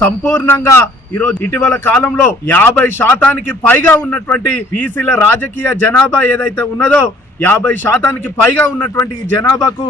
సంపూర్ణంగా ఈరోజు ఇటీవల కాలంలో 50% పైగా ఉన్నటువంటి బీసీల రాజకీయ జనాభా ఏదైతే ఉన్నదో 50% పైగా ఉన్నటువంటి ఈ జనాభాకు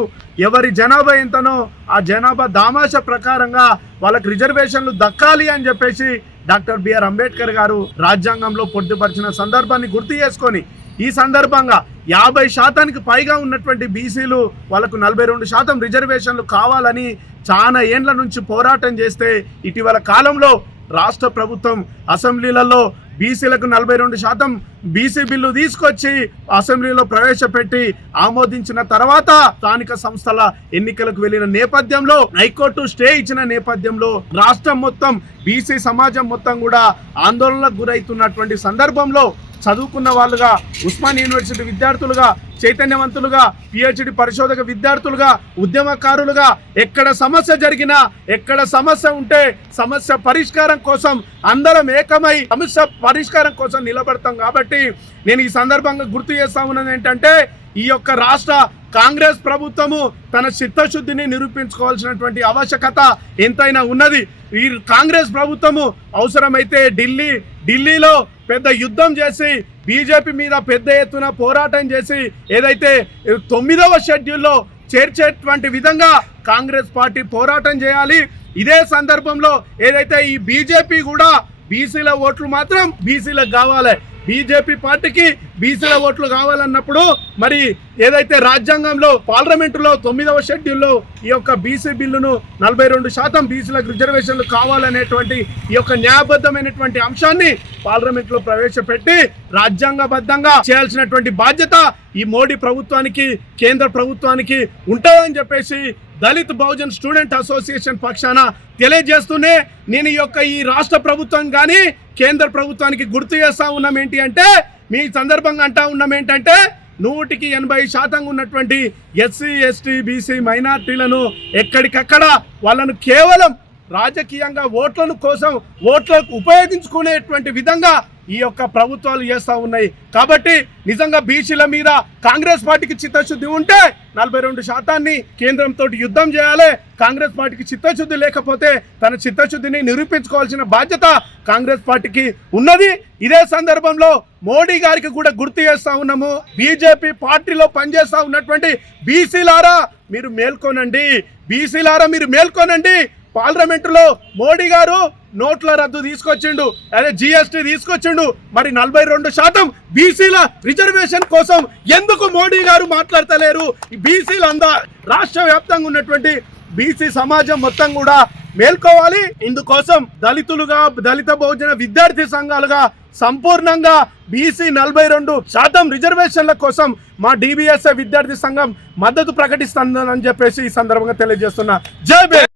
ఎవరి జనాభా ఎంతనో ఆ జనాభా దామాష ప్రకారంగా వాళ్ళకి రిజర్వేషన్లు దక్కాలి అని చెప్పేసి డాక్టర్ బిఆర్ అంబేద్కర్ గారు రాజ్యాంగంలో పొందుపరిచిన సందర్భాన్ని గుర్తు చేసుకొని ఈ సందర్భంగా 50% పైగా ఉన్నటువంటి బీసీలు వాళ్ళకు 42% రిజర్వేషన్లు కావాలని చాలా ఏండ్ల నుంచి పోరాటం చేస్తే ఇటీవల కాలంలో రాష్ట్ర ప్రభుత్వం అసెంబ్లీలలో బీసీలకు 42% బీసీ బిల్లు తీసుకొచ్చి అసెంబ్లీలో ప్రవేశపెట్టి ఆమోదించిన తర్వాత స్థానిక సంస్థల ఎన్నికలకు వెళ్ళిన నేపథ్యంలో హైకోర్టు స్టే ఇచ్చిన నేపథ్యంలో రాష్ట్రం మొత్తం బీసీ సమాజం మొత్తం కూడా ఆందోళనకు గురవుతున్నటువంటి సందర్భంలో చదువుకున్న వాళ్ళుగా ఉస్మాన్ యూనివర్సిటీ విద్యార్థులుగా చైతన్యవంతులుగా పిహెచ్డి పరిశోధక విద్యార్థులుగా ఉద్యమకారులుగా ఎక్కడ సమస్య జరిగినా ఎక్కడ సమస్య ఉంటే సమస్య పరిష్కారం కోసం అందరం ఏకమై సమస్య పరిష్కారం కోసం నిలబడతాం కాబట్టి నేను ఈ సందర్భంగా గుర్తు చేస్తా ఉన్నది ఏంటంటే ఈ యొక్క రాష్ట్ర కాంగ్రెస్ ప్రభుత్వము తన చిత్తశుద్ధిని నిరూపించుకోవాల్సినటువంటి ఆవశ్యకత ఎంతైనా ఉన్నది. ఈ కాంగ్రెస్ ప్రభుత్వము అవసరమైతే ఢిల్లీలో పెద్ద యుద్ధం చేసి బీజేపీ మీద పెద్ద ఎత్తున పోరాటం చేసి ఏదైతే 9వ షెడ్యూల్లో చేర్చేటువంటి విధంగా కాంగ్రెస్ పార్టీ పోరాటం చేయాలి. ఇదే సందర్భంలో ఏదైతే ఈ బీజేపీ కూడా బీసీల ఓట్లు మాత్రం బీసీలకు కావాలి, బీజేపీ పార్టీకి బీసీల ఓట్లు కావాలన్నప్పుడు మరి ఏదైతే రాజ్యాంగంలో పార్లమెంటులో 9వ షెడ్యూల్లో ఈ యొక్క బీసీ బిల్లును 42% బీసీలకు రిజర్వేషన్లు కావాలనేటువంటి ఈ యొక్క న్యాయబద్ధమైనటువంటి అంశాన్ని పార్లమెంట్లో ప్రవేశపెట్టి రాజ్యాంగబద్ధంగా చేయాల్సినటువంటి బాధ్యత ఈ మోడీ ప్రభుత్వానికి కేంద్ర ప్రభుత్వానికి ఉంటుందని చెప్పేసి దళిత్ బహుజన్ స్టూడెంట్ అసోసియేషన్ పక్షాన తెలియజేస్తూనే నేను ఈ రాష్ట్ర ప్రభుత్వం కానీ కేంద్ర ప్రభుత్వానికి గుర్తు చేస్తా ఉన్నాం ఏంటి అంటే మీ సందర్భంగా అంటా ఉన్నాం ఏంటంటే 100% ఉన్నటువంటి ఎస్సీ ఎస్టీ బీసీ మైనార్టీలను ఎక్కడికక్కడ వాళ్ళను కేవలం రాజకీయంగా ఓట్లకు ఉపయోగించుకునేటువంటి విధంగా ఈ యొక్క ప్రభుత్వాలు చేస్తూ ఉన్నాయి. కాబట్టి నిజంగా బీసీల మీద కాంగ్రెస్ పార్టీకి చిత్తశుద్ధి ఉంటే 42% కేంద్రంతో యుద్ధం చేయాలి. కాంగ్రెస్ పార్టీకి చిత్తశుద్ధి లేకపోతే తన చిత్తశుద్ధిని నిరూపించుకోవాల్సిన బాధ్యత కాంగ్రెస్ పార్టీకి ఉన్నది. ఇదే సందర్భంలో మోడీ గారికి కూడా గుర్తు చేస్తా ఉన్నాము, బీజేపీ పార్టీలో పనిచేస్తా ఉన్నటువంటి బీసీలారా మీరు మేల్కొనండి. పార్లమెంటులో మోడీ గారు నోట్ల రద్దు తీసుకొచ్చిండు, అదే జిఎస్టీ తీసుకొచ్చిండు. మరి 42% బీసీల రిజర్వేషన్ కోసం ఎందుకు మోడీ గారు మాట్లాడతలేరు? బీసీలు రాష్ట్ర వ్యాప్తంగా ఉన్నటువంటి బీసీ సమాజం మొత్తం కూడా మేల్కోవాలి. ఇందుకోసం దళిత బహుజన విద్యార్థి సంఘాలుగా సంపూర్ణంగా బీసీ 42% రిజర్వేషన్ల కోసం మా డిబిఎస్ఏ విద్యార్థి సంఘం మద్దతు ప్రకటిస్తుందని చెప్పేసి ఈ సందర్భంగా తెలియజేస్తున్నా. జై భీమ్.